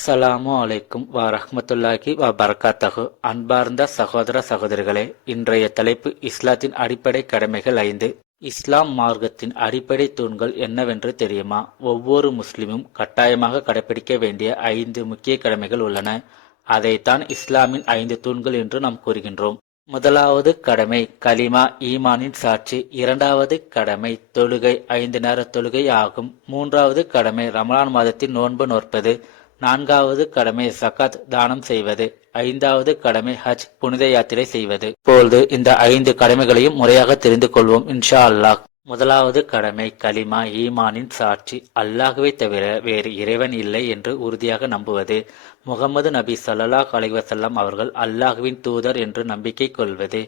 அஸ்ஸலாமு அலைக்கும் வரஹ்மத்துல்லாஹி வபரகாத்தஹு. அன்பார்ந்த சகோதர சகோதரிகளே, இன்றைய தலைப்பு இஸ்லாத்தின் அடிப்படை கடமைகள் 5. இஸ்லாம் மார்க்கத்தின் அடிப்படை தூண்கள் என்னவென்று தெரியுமா? ஒவ்வொரு முஸ்லிமும் கட்டாயமாக கடைபிடிக்க வேண்டிய 5 முக்கிய கடமைகள் உள்ளன. அதைத்தான் இஸ்லாமின் 5 தூண்கள் என்று நாம் கூறுகின்றோம். முதலாவது கடமை கலிமா, ஈமானின் சாட்சி. இரண்டாவது கடமை தொழுகை, 5 நேர தொழுகை ஆகும். மூன்றாவது கடமை ரமலான் மாதத்தில் நோன்பு நோற்பது. நான்காவது கடமை சகாத், தானம் செய்வது. ஐந்தாவது கடமை ஹஜ், புனித யாத்திரை செய்வது. இப்பொழுது இந்த 5 கடமைகளையும் முறையாக தெரிந்து கொள்வோம் இன்ஷா அல்லாஹ். முதலாவது கடமை கலிமா, ஈமானின் சாட்சி. அல்லாஹுவை தவிர வேறு இறைவன் இல்லை என்று உறுதியாக நம்புவது. முகமது நபி ஸல்லல்லாஹு அலைஹி வஸல்லம் அவர்கள் அல்லாஹுவின் தூதர் என்று நம்பிக்கை கொள்வது.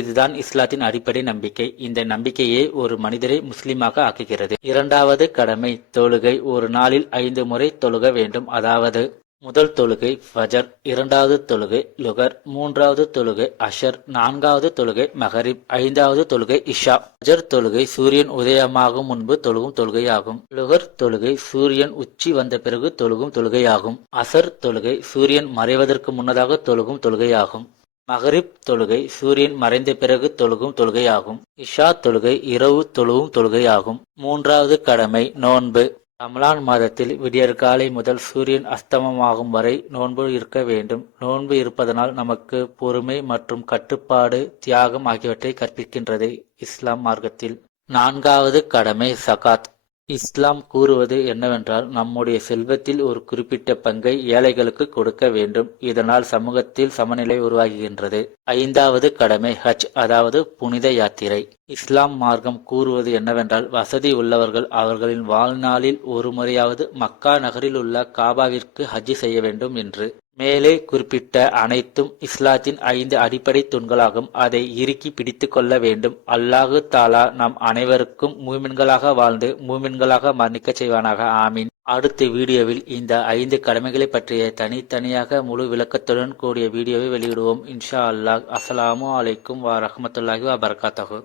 இதுதான் இஸ்லாத்தின் அடிப்படை நம்பிக்கை. இந்த நம்பிக்கையே ஒரு மனிதரை முஸ்லிமாக ஆக்குகிறது. இரண்டாவது கடமை தொழுகை. ஒரு நாளில் 5 முறை தொழுக வேண்டும். அதாவது முதல் தொழுகை ஃபஜர், இரண்டாவது தொழுகை லுகர், மூன்றாவது தொழுகை அஷர், நான்காவது தொழுகை மகரிப், ஐந்தாவது தொழுகை இஷா. ஃபஜர் தொழுகை சூரியன் உதயமாகும் முன்பு தொழுகும் தொழுகையாகும். லுகர் தொழுகை சூரியன் உச்சி வந்த பிறகு தொழுகும் தொழுகையாகும். அசர் தொழுகை சூரியன் மறைவதற்கு முன்னதாக தொழுகும் தொழுகையாகும். மகரிப் தொழுகை சூரியன் மறைந்த பிறகு தொழுகும் தொழுகையாகும். இஷா தொழுகை இரவு தொழுகும் தொழுகையாகும். மூன்றாவது கடமை நோன்பு. ரமலான் மாதத்தில் விடியற்காலை முதல் சூரியன் அஸ்தமமாகும் வரை நோன்பு இருக்க வேண்டும். நோன்பு இருப்பதனால் நமக்கு பொறுமை மற்றும் கட்டுப்பாடு, தியாகம் ஆகியவற்றை கற்பிக்கின்றது இஸ்லாம் மார்க்கத்தில். நான்காவது கடமை சகாத். இஸ்லாம் கூறுவது என்னவென்றால், நம்முடைய செல்வத்தில் ஒரு குறிப்பிட்ட பங்கை ஏழைகளுக்கு கொடுக்க வேண்டும். இதனால் சமூகத்தில் சமநிலை உருவாகுகின்றது. ஐந்தாவது கடமை ஹஜ், அதாவது புனித யாத்திரை. இஸ்லாம் மார்க்கம் கூறுவது என்னவென்றால், வசதி உள்ளவர்கள் அவர்களின் வாழ்நாளில் ஒரு முறையாவது மக்கா நகரில் உள்ள காபாவிற்கு ஹஜ் செய்ய வேண்டும் என்று. மேலே குறிப்பிட்ட அனைத்தும் இஸ்லாத்தின் 5 அடிப்படை தூண்களாகும். அதை இறுக்கி பிடித்து கொள்ள வேண்டும். அல்லாஹு தாலா நம் அனைவருக்கும் மூமின்களாக வாழ்ந்து மூமின்களாக மரணிக்க செய்வானாக. ஆமீன். அடுத்த வீடியோவில் இந்த 5 கடமைகளை பற்றிய தனித்தனியாக முழு விளக்கத்துடன் கூடிய வீடியோவை வெளியிடுவோம் இன்ஷா அல்லாஹ். அஸ்ஸலாமு அலைக்கும் வரஹ்மத்துல்லாஹி வபரகாத்துஹு.